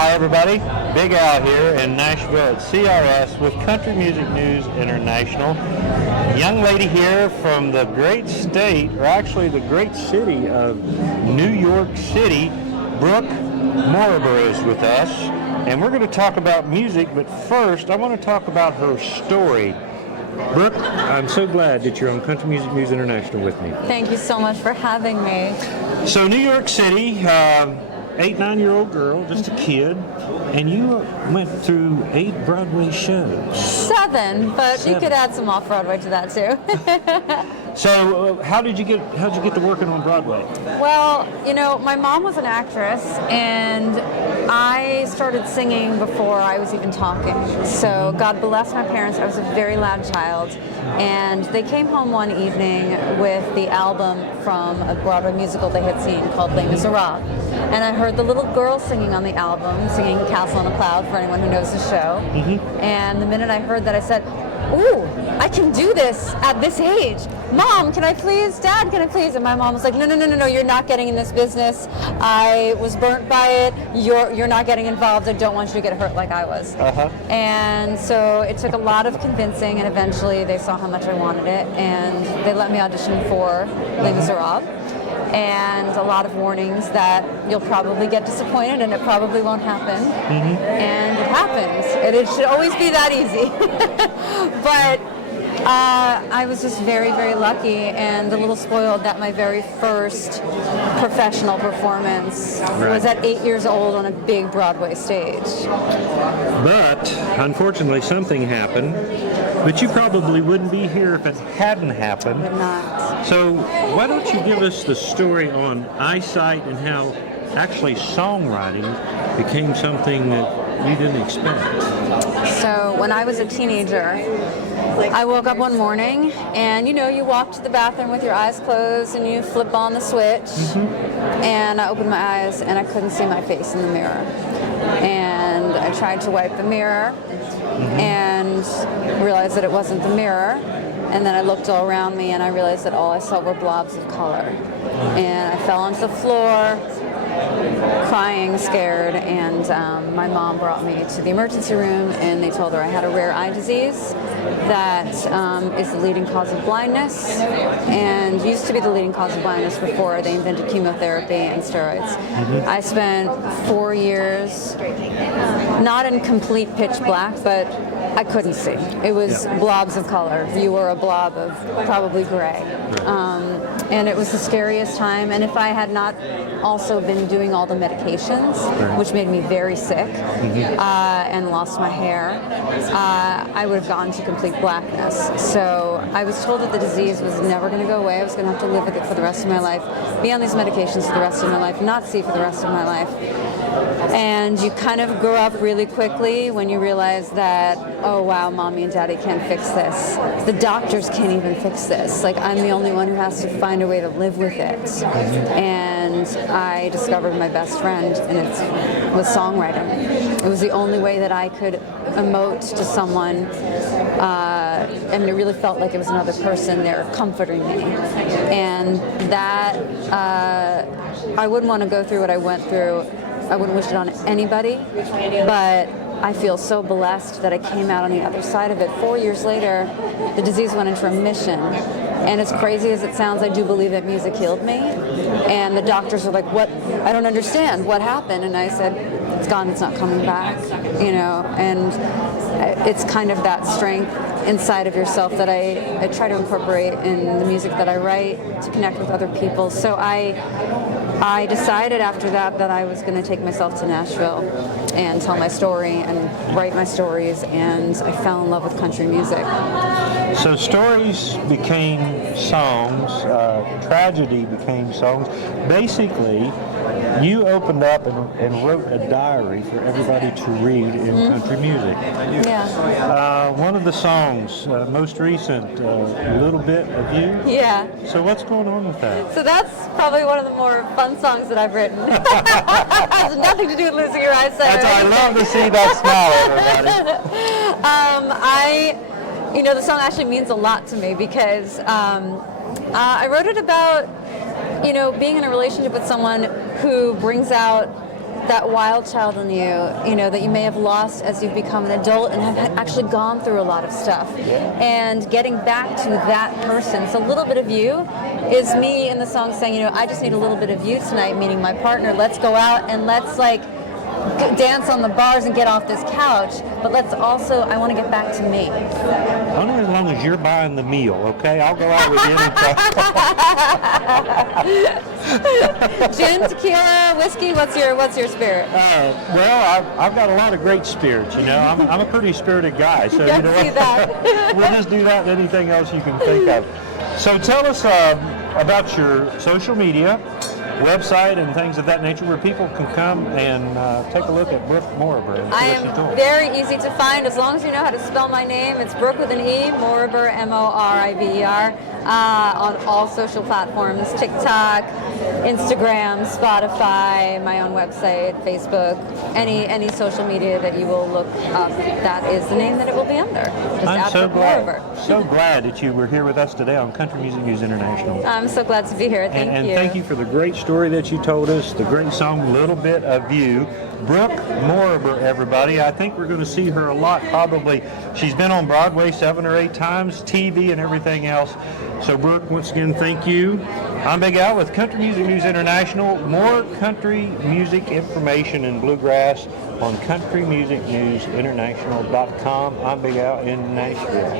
Hi everybody, Big Al here in Nashville at CRS with Country Music News International. Young lady here from the great state, or actually the great city of New York City, Brooke Moriber is with us. And we're going to talk about music, but first I want to talk about her story. Brooke, I'm so glad that you're on Country Music News International with me. Thank you so much for having me. So New York City, 8-9-year-old girl, just a kid, and you went through 8 Broadway shows. 7, but you could add some off-Broadway to that too. So how'd you get to working on Broadway? Well, you know, my mom was an actress, and I started singing before I was even talking. So God bless my parents. I was a very loud child, and they came home one evening with the album from a Broadway musical they had seen called Les Misérables. And I heard the little girl singing on the album, singing Castle on a Cloud for anyone who knows the show. And the minute I heard that, I said, ooh, I can do this at this age. Mom, can I please? Dad, can I please? And my mom was like, no, you're not getting in this business. I was burnt by it. You're not getting involved. I don't want you to get hurt like I was. And so it took a lot of convincing, and eventually they saw how much I wanted it, and they let me audition for Les Misérables. And a lot of warnings that you'll probably get disappointed and it probably won't happen. And it happens. It should always be that easy. But I was just very, very lucky and a little spoiled that my very first professional performance was at 8 years old on a big Broadway stage. But unfortunately something happened, but you probably wouldn't be here if it hadn't happened. Would not. So why don't you give us the story on eyesight and how actually songwriting became something that you didn't expect? So when I was a teenager, I woke up one morning and you walk to the bathroom with your eyes closed and you flip on the switch, and I opened my eyes and I couldn't see my face in the mirror. And I tried to wipe the mirror and realized that it wasn't the mirror. And then I looked all around me and I realized that all I saw were blobs of color. And I fell onto the floor, crying, scared, and my mom brought me to the emergency room, and they told her I had a rare eye disease that is the leading cause of blindness, and used to be the leading cause of blindness before they invented chemotherapy and steroids. I spent 4 years not in complete pitch black, but I couldn't see. It was blobs of color. You were a blob of probably gray. And it was the scariest time. And if I had not also been doing all the medications, which made me very sick, and lost my hair, I would have gone to complete blackness. So I was told that the disease was never going to go away. I was going to have to live with it for the rest of my life, be on these medications for the rest of my life, not see for the rest of my life. And you kind of grow up really quickly when you realize that, oh wow, mommy and daddy can't fix this. The doctors can't even fix this. Like, I'm the only one who has to find a way to live with it. And I discovered my best friend, and it was songwriting. It was the only way that I could emote to someone. And it really felt like it was another person there comforting me. And that, I wouldn't want to go through what I went through. I wouldn't wish it on anybody, but I feel so blessed that I came out on the other side of it. 4 years later, the disease went into remission. And as crazy as it sounds, I do believe that music healed me. And the doctors were like, what? I don't understand. What happened? And I said, it's gone. It's not coming back. And it's kind of that strength inside of yourself that I try to incorporate in the music that I write to connect with other people. So I decided after that I was going to take myself to Nashville and tell my story and write my stories, and I fell in love with country music. So stories became songs, tragedy became songs. Basically, you opened up and wrote a diary for everybody to read in country music. Yeah. One of the songs, most recent, A Little Bit of You. Yeah. So what's going on with that? So that's probably one of the more fun songs that I've written. It has nothing to do with losing your eyesight. That's why I love to see that smile, everybody. The song actually means a lot to me because I wrote it about, being in a relationship with someone who brings out that wild child in you, that you may have lost as you've become an adult and have actually gone through a lot of stuff. Yeah. And getting back to that person. So a little bit of you is me in the song saying, I just need a little bit of you tonight, meaning my partner. Let's go out and let's dance on the bars and get off this couch, but I want to get back to me. Only as long as you're buying the meal, okay? I'll go out with you. Gin, tequila, whiskey, what's your spirit? Well, I've got a lot of great spirits, I'm a pretty spirited guy, so you know what? That. We'll just do that and anything else you can think of. So tell us about your social media, website and things of that nature where people can come and take a look at Brooke Moriber. I am very easy to find as long as you know how to spell my name. It's Brooke with an E, Moriber, Moriber, on all social platforms, TikTok, Instagram, Spotify, my own website, Facebook, any social media that you will look up, that is the name that it will be under. I'm so glad that you were here with us today on Country Music News International. I'm so glad to be here. Thank you. And thank you for the great story that you told us, the great song, Little Bit of You. Brooke Moriber, everybody. I think we're going to see her a lot, probably. She's been on Broadway 7 or 8 times, TV and everything else. So, Brooke, once again, thank you. I'm Big Al with Country Music News International. More country music information in Bluegrass on countrymusicnewsinternational.com. I'm Big Al in Nashville.